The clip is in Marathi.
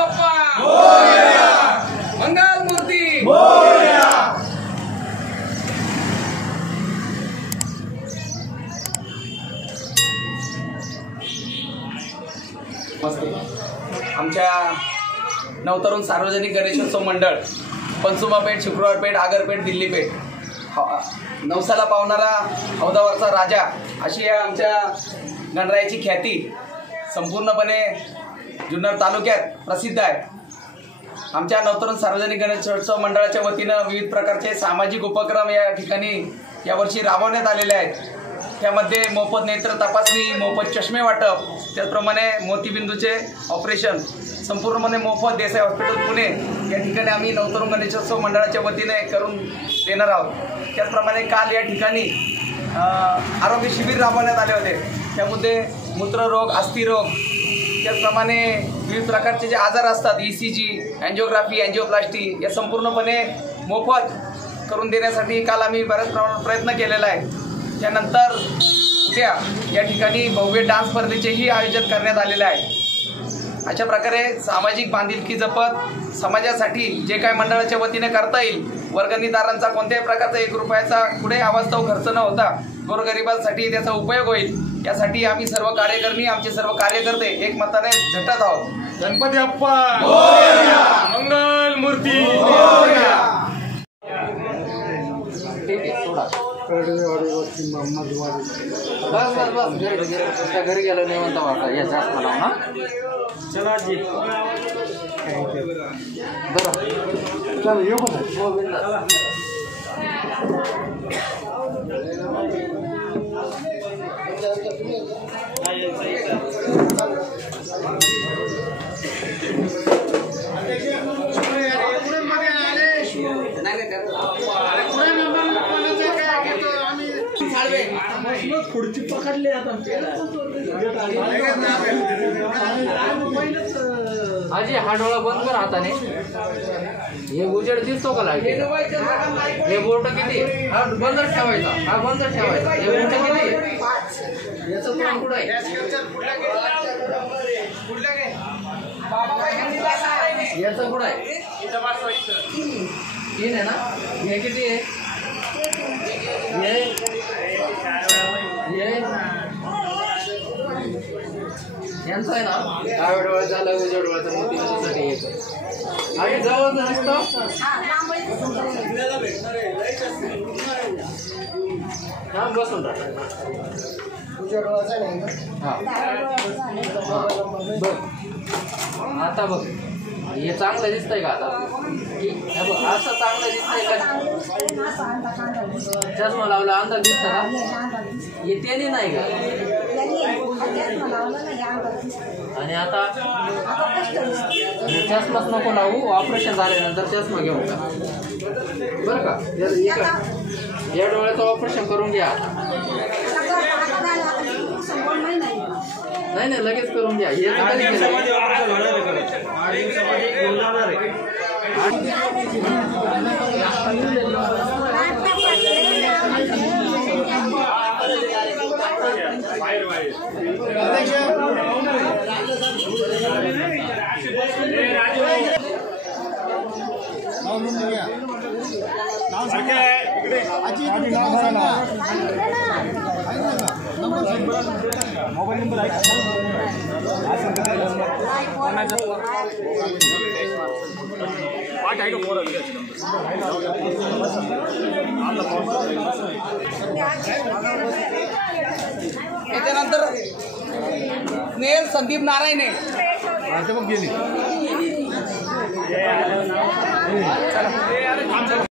बाप्पा मंगल मूर्ती आमच्या नवतरुण सार्वजनिक गणेशोत्सव मंडळ पंचुमापेठ, शुक्रवारपेठ, आगरपेठ, दिल्लीपेठ नवसाला पावणारा हौदावरचा राजा अशी आमच्या गणरायाची ख्याती संपूर्णपणे जुन्नर तालुक्यात प्रसिद्ध आहे। आमच्या नवतरुण सार्वजनिक गणेशोत्सव मंडळाच्या वतीनं विविध प्रकारचे सामाजिक उपक्रम या ठिकाणी यावर्षी राबवण्यात आलेले आहेत। त्यामध्ये मोफत नेत्र तपासणी, मोफत चष्मे वाटप, त्याचप्रमाणे मोतीबिंदूचे ऑपरेशन संपूर्णपणे मोफत देसाई हॉस्पिटल पुणे या ठिकाणी आम्ही नवतरुण गणेशोत्सव मंडळाच्या वतीने करून देणार आहोत। त्याचप्रमाणे काल या ठिकाणी आरोग्य शिबिर राबवण्यात आले होते। त्यामध्ये मूत्ररोग, अस्थिरोग, त्याचप्रमाणे विविध प्रकारचे जे आजार असतात ECG, अँजिओग्राफी, अँजिओप्लास्टी या संपूर्णपणे मोफत करून देण्यासाठी काल आम्ही बऱ्याच प्रमाणात प्रयत्न केलेला आहे। त्यानंतर उद्या या ठिकाणी भव्य डान्स स्पर्धेचेही आयोजन करण्यात आलेले आहे। अशा प्रकारे सामाजिक बांधिलकी जपत समाजासाठी जे काय मंडळाच्या वतीने करता येईल, वर्गणीदारांचा कोणत्याही प्रकारचा 1 रुपयाचा कुठे अवास्तव खर्च न होता गोरगरिबांसाठी त्याचा उपयोग होईल यासाठी आम्ही सर्व कार्यकर्ते, आमचे सर्व कार्यकर्ते एकमताने झटत आहोत। गणपती बाप्पा मोरया, मंगल मूर्ती मोरया। घरी गेलो निवंत वाटा या जास्त मला ना चला जी बरं चल येऊ का खुर्ची पकडली आता आजी हा डोळा बंद कर हाताने। हे उजेड दिसतो का लाईट? हे बोट किती? हा बंद ठेवायचा, हा बंद ठेवायचा। हे बोट किती? याचं तोंड कुठं आहे? याचं कुठं आहे? 3 आहे ना? हे किती आहे? यांचं आहे ना डाव्या डोळ्यात झालं, उजव्या डोळ्याचं मोतीबिंदूसाठी येतं आणि जवळचं दिसतं हा बसून टाका। उजव्या डोळ्याचा नाही बघ आता बघ हे चांगलं दिसतंय का? आता बघ असं चांगलं दिसतंय का? चष्मा लावला अंदाज दिसतं का? हे त्याने नाही का? आणि आता चष्माच नको लावू, ऑपरेशन झाल्यानंतर चष्मा घेऊ का बरं का? या डोळ्याचं ऑपरेशन करून घ्या। नाही नाही लगेच करून घ्या। हे मोबाईल नंबर आहे त्याच्यानंतर स्नेहल संदीप नारायणे गेली।